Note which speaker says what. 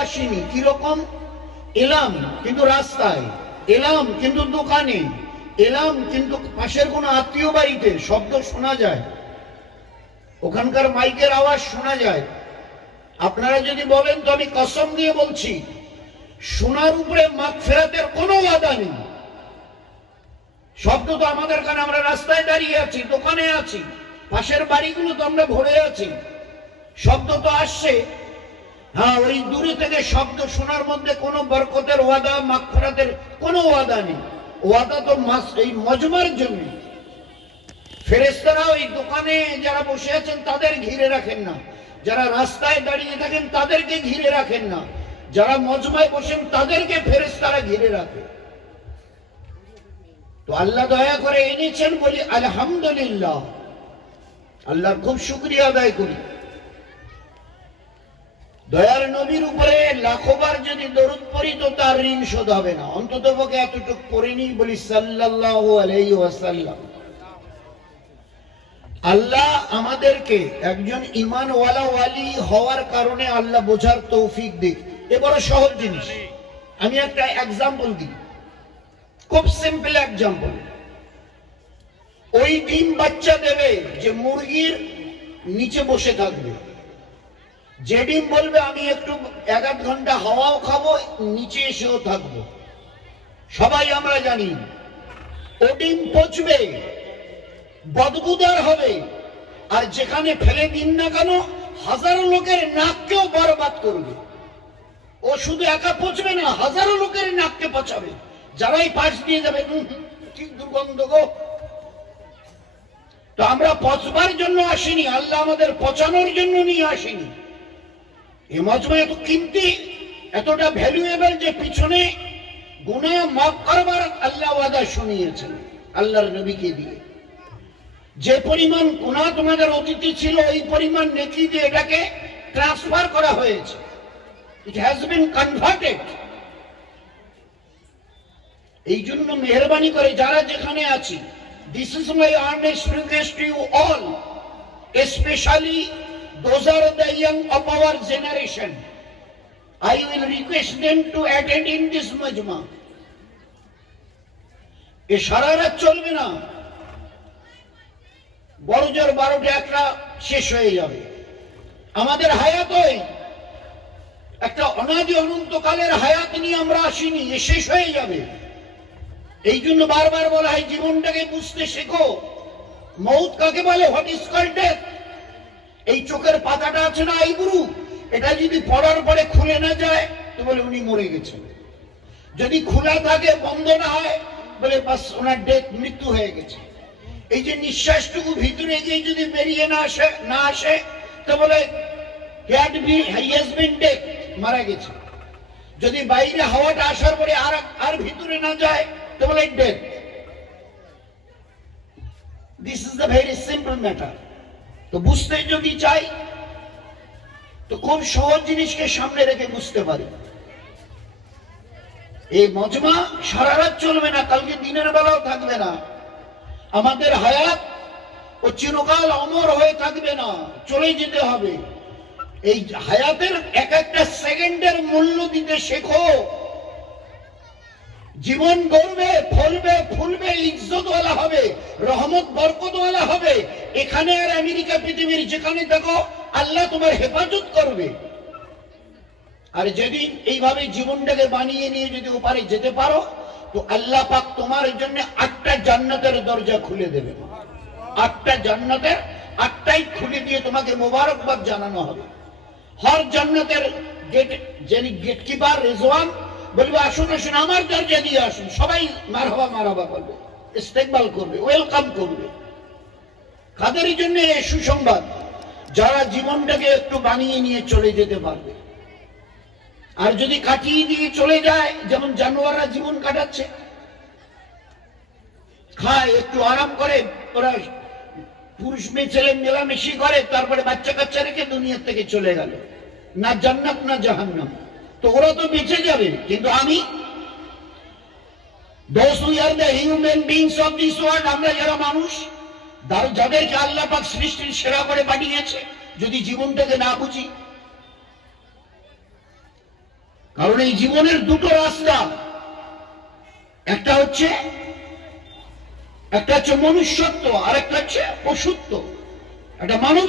Speaker 1: আসিনি। কীরকম? এলাম কিন্তু রাস্তায়, এলাম কিন্তু দোকানে, এলাম কিন্তু পাশের কোনো আত্মীয় বাড়িতে, শব্দ শোনা যায়। ওখানকার মাইকের আওয়াজ শোনা যায়। আপনারা যদি বলেন, তো আমি কসম দিয়ে বলছি, সোনার উপরে মাঠ ফেরাতের কোনো বাধা নেই। শব্দ তো আমাদের কানে, আমরা রাস্তায় দাঁড়িয়ে আছি, দোকানে আছি, পাশের বাড়িগুলো তো আমরা ভরে আছি। শব্দ তো আসছে। হ্যাঁ ওই দূরে থেকে শব্দ শোনার মধ্যে কোনো বরকতের ওয়াদা, মাগফিরাতের কোনো ওয়াদা নেই। ওয়াদা তো মাস, এই মজমার জন্য। ফেরেস্তারা ওই দোকানে যারা বসে আছেন, তাদের ঘিরে রাখেন না। যারা রাস্তায় দাঁড়িয়ে থাকেন, তাদেরকে ঘিরে রাখেন না। যারা মজমায় বসেন, তাদেরকে ফেরেস্তারা ঘিরে রাখে। তো আল্লাহ দয়া করে এনেছেন বলি, আলহামদুলিল্লাহ। আল্লাহর খুব শুক্রিয়া আদায় করি। দয়ার নবীর উপরে লাখোবার যদি দরুদ পড়ি তো তার ঋণ শোধ হবে না। অন্তত পক্ষে এতটুকু পড়িনি বলি সাল্লাল্লাহু আলাইহি ওয়াসাল্লাম। আল্লাহ আমাদেরকে একজন ইমানওয়ালা ওয়ালি হওয়ার কারণে আল্লাহ বোঝার তৌফিক দিক। এ বড় সহজ জিনিস। আমি একটা এক্সাম্পল দিই। খুব সিম্পল এক্সাম্পল ওই ডিম বাচ্চা দেবে যে মুরগির নিচে বসে থাকবে। যে ডিম বলবে আমি একটু এক আধ ঘণ্টা হাওয়াও খাব নিচে এসেও থাকব। সবাই আমরা জানি ও ডিম পচবে বদবুদার হবে আর যেখানে ফেলে দিন না কেন হাজারো লোকের নাককেও বরবাদ করবে। ও শুধু একা পচবে না হাজারো লোকের নাককে পচাবে। যারাই পাশ দিয়ে যাবে "উম, হুম, কি দুর্গন্ধ গো। তো আমরা পচবার জন্য আসিনি আল্লাহ আমাদের পচানোর জন্য নিয়ে আসিনি। এ মজমা এত কিমতি, এতটা ভ্যালুয়েবল যে পিছনে গুণা মাফ করবার আল্লাহ ওয়াদা শুনিয়েছেন, আল্লাহর নবীকে দিয়ে। যে পরিমাণ গুণা তোমাদের অতিথি ছিল, ওই পরিমাণ নেকি দিয়ে এটাকে ট্রান্সফার করা হয়েছে। ইট হ্যাজ বিন কনভার্টেড এই জন্য মেহরবানি করে যারা যেখানে আছি this is my earnest request you all especially those are the young of our generation. I will request them to attend in this majma. এ সারা রাত চলবে না। বড় জোর বারোটা একটা শেষ হয়ে যাবে। আমাদের হায়াত ওই একটা অনাদি অনন্তকালের হায়াত নিয়ে আমরা আসিনি, এ শেষ হয়ে যাবে। এই জন্য বারবার বলা হয়, জীবনটাকে বুঝতে শেখো। মৌত কাকে বলে? হোয়াট ইজ কল্ড ডেথ এই চোখের পাতাটা আছে না এই গুরু? এটা যদি পড়ার পরে খুলে না যায়, তো বলে উনি মরে গেছেন। যদি খোলা থাকে, বন্ধ না হয়, বলে বাস ওনার ডেথ মৃত্যু হয়ে গেছে। এই যে নিঃশ্বাসটুকু ভিতরে গিয়ে যদি বেরিয়ে না আসে না আসে, তো বলে হ্যাড বি হ্যাজ ডেথ মারা গেছে। যদি বাইরে হাওয়াটা আসার পরে আর আর ভিতরে না যায়, তো বলে death this is the very simple matter তো বুঝতে যদি চাই, তো খুব সহজ জিনিসকে সামনে রেখে বুঝতে পারি? এই মজমা সারা রাত চলবে না, কালকে দিনের বেলাও থাকবে না। আমাদের হায়াত ও চিরকাল অমর হয়ে থাকবে না চলে যেতে হবে। এই হায়াতের এক একটা সেকেন্ডের মূল্য দিতে শেখো। জীবন গড়বে, ফলবে, ফুলবে, ইজ্জতওয়ালা হবে, রহমত বরকতওয়ালা হবে এখানে আর আমেরিকা, পৃথিবীর যেখানে দেখো, আল্লাহ তোমার হেফাজত করবে। আর যেদিন এইভাবে জীবনটাকে বানিয়ে নিয়ে যদি ওপারে যেতে পারো, তো আল্লাহ পাক তোমার জন্য আটটা জান্নাতের দরজা খুলে দেবে। আটটা জান্নাতের আটটাই খুলে দিয়ে তোমাকে মোবারকবাদ জানানো হবে। হর জান্নাতের গেট যিনি গেটকিপার রেজওয়ান, বলবে, আসুন আসুন, আমার দরজা দিয়ে আসুন। সবাই মারহাবা মারহাবা করবে। ইস্তেকবাল করবে, ওয়েলকাম করবে। কাদের জন্য সুসংবাদ, যারা জীবনটাকে একটু বানিয়ে নিয়ে চলে যেতে পারবে। আর যদি কাটিয়ে দিয়ে চলে যায়, যেমন জানোয়াররা জীবন কাটাচ্ছে, খায়, একটু আরাম করে, ওরা পুরুষ মেয়ে, ছেলে মেলামেশি করে, তারপরে বাচ্চা কাচ্চা রেখে দুনিয়ার থেকে চলে গেল। না জান্নাত, না জাহান্নাম। তো ওরা তো বেঁচে যাবে, কিন্তু আমি দোষ we are the human beings of this world আমরা যারা মানুষ যাদেরকে আল্লাহ পাক সৃষ্টির সেরা করে পাঠিয়েছে যদি জীবনটাকে না বুঝি। কারণ এই জীবনের দুটো রাস্তা। একটা হচ্ছে একটা হচ্ছে মনুষ্যত্ব আর একটা হচ্ছে পশুত্ব একটা মানব